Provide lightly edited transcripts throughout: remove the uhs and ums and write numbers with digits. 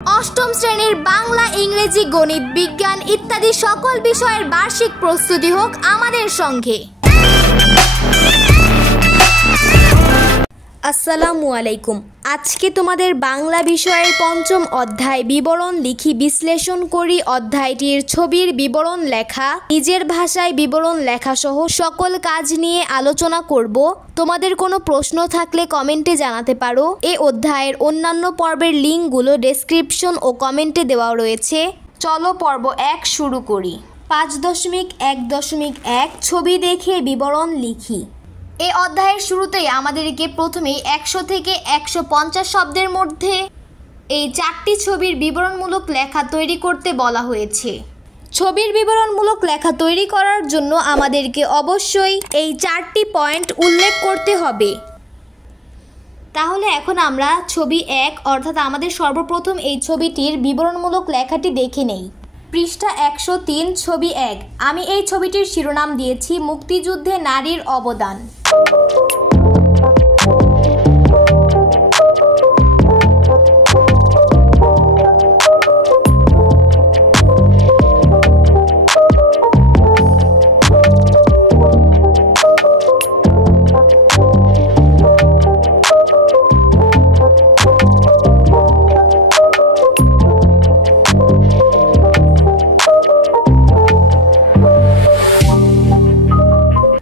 অষ্টম শ্রেণীর বাংলা, ইংরেজি, গণিত, বিজ্ঞান ইত্যাদি সকল বিষয়ের বার্ষিক প্রস্তুতি হোক আমাদের সঙ্গে। আসসালামু আলাইকুম। আজকে তোমাদের বাংলা বিষয়ের পঞ্চম অধ্যায় বিবরণ লিখি বিশ্লেষণ করি অধ্যায়টির ছবির বিবরণ লেখা, নিজের ভাষায় বিবরণ লেখা সহ সকল কাজ নিয়ে আলোচনা করব। তোমাদের কোনো প্রশ্ন থাকলে কমেন্টে জানাতে পারো। এই অধ্যায়ের অন্যান্য পর্বের লিঙ্কগুলো ডেসক্রিপশন ও কমেন্টে দেওয়া রয়েছে। চলো পর্ব 1 শুরু করি। 5.1.1 ছবি দেখে বিবরণ লিখি। এই অধ্যায়ের শুরুতেই আমাদেরকে প্রথমেই 100 থেকে 150 শব্দের মধ্যে এই 4টি ছবির বিবরণমূলক লেখা তৈরি করতে বলা হয়েছে। ছবির বিবরণমূলক লেখা তৈরি করার জন্য আমাদেরকে অবশ্যই এই 4টি পয়েন্ট উল্লেখ করতে হবে। তাহলে এখন আমরা ছবি 1 অর্থাৎ আমাদের সর্বপ্রথম এই ছবিটির বিবরণমূলক লেখাটি দেখে নেই। পৃষ্ঠা 103, ছবি 1। আমি এই ছবিটির শিরোনাম দিয়েছি মুক্তিযুদ্ধে নারীর অবদান।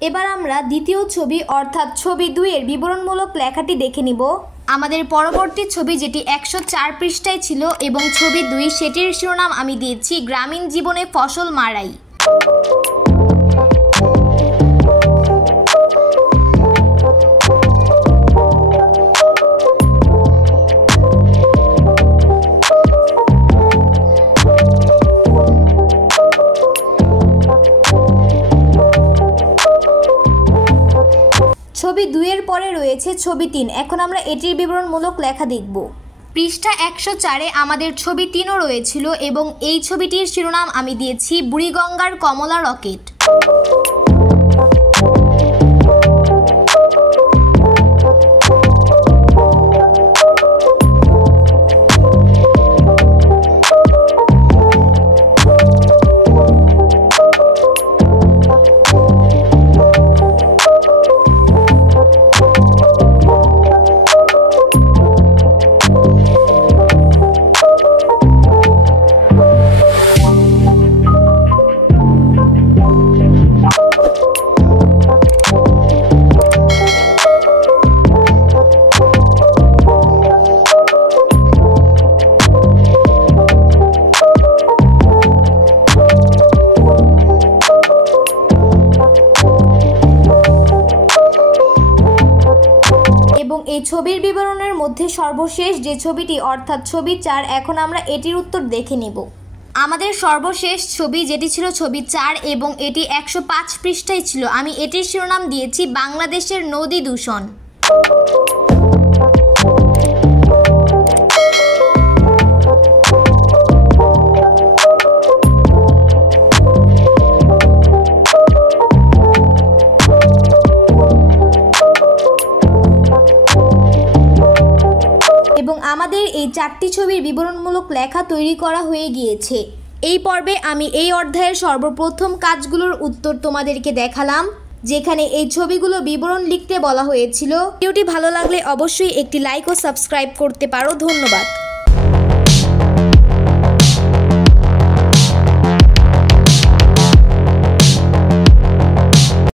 এবার আমরা দ্বিতীয় ছবি অর্থাৎ ছবি 2 এর বিবরণমূলক লেখাটি দেখে নিব। আমাদের পরবর্তী ছবি যেটি 104 পৃষ্ঠায় ছিল এবং ছবি 2 সেটির শিরোনাম আমি দিয়েছি গ্রামীণ জীবনে ফসল মাড়াই। ছবি 2 এর পরে রয়েছে ছবি 3। এখন আমরা এটির বিবরণমূলক লেখা দেখব। পৃষ্ঠা 104-এ আমাদের ছবি 3ও রয়েছিল এবং এই ছবিটির শিরোনাম আমি দিয়েছি বুড়িগঙ্গার কমলা রকেট। এই ছবির বিবরণের মধ্যে সর্বশেষ যে ছবিটি অর্থাৎ ছবি 4, এখন আমরা এটির উত্তর দেখে নেব। আমাদের সর্বশেষ ছবি যেটি ছিল ছবি 4 এবং এটি 105 পৃষ্ঠায় ছিল। আমি এটির শিরোনাম দিয়েছি বাংলাদেশের নদী দূষণ। এবং আমাদের এই 4টি ছবির বিবরণমূলক লেখা তৈরি করা হয়ে গিয়েছে। এই পর্বে আমি এই অধ্যায়ের সর্বপ্রথম কাজগুলোর উত্তর তোমাদেরকে দেখালাম, যেখানে এই ছবিগুলো বিবরণ লিখতে বলা হয়েছিল। ভিডিওটি ভালো লাগলে অবশ্যই একটি লাইক ও সাবস্ক্রাইব করতে পারো। ধন্যবাদ।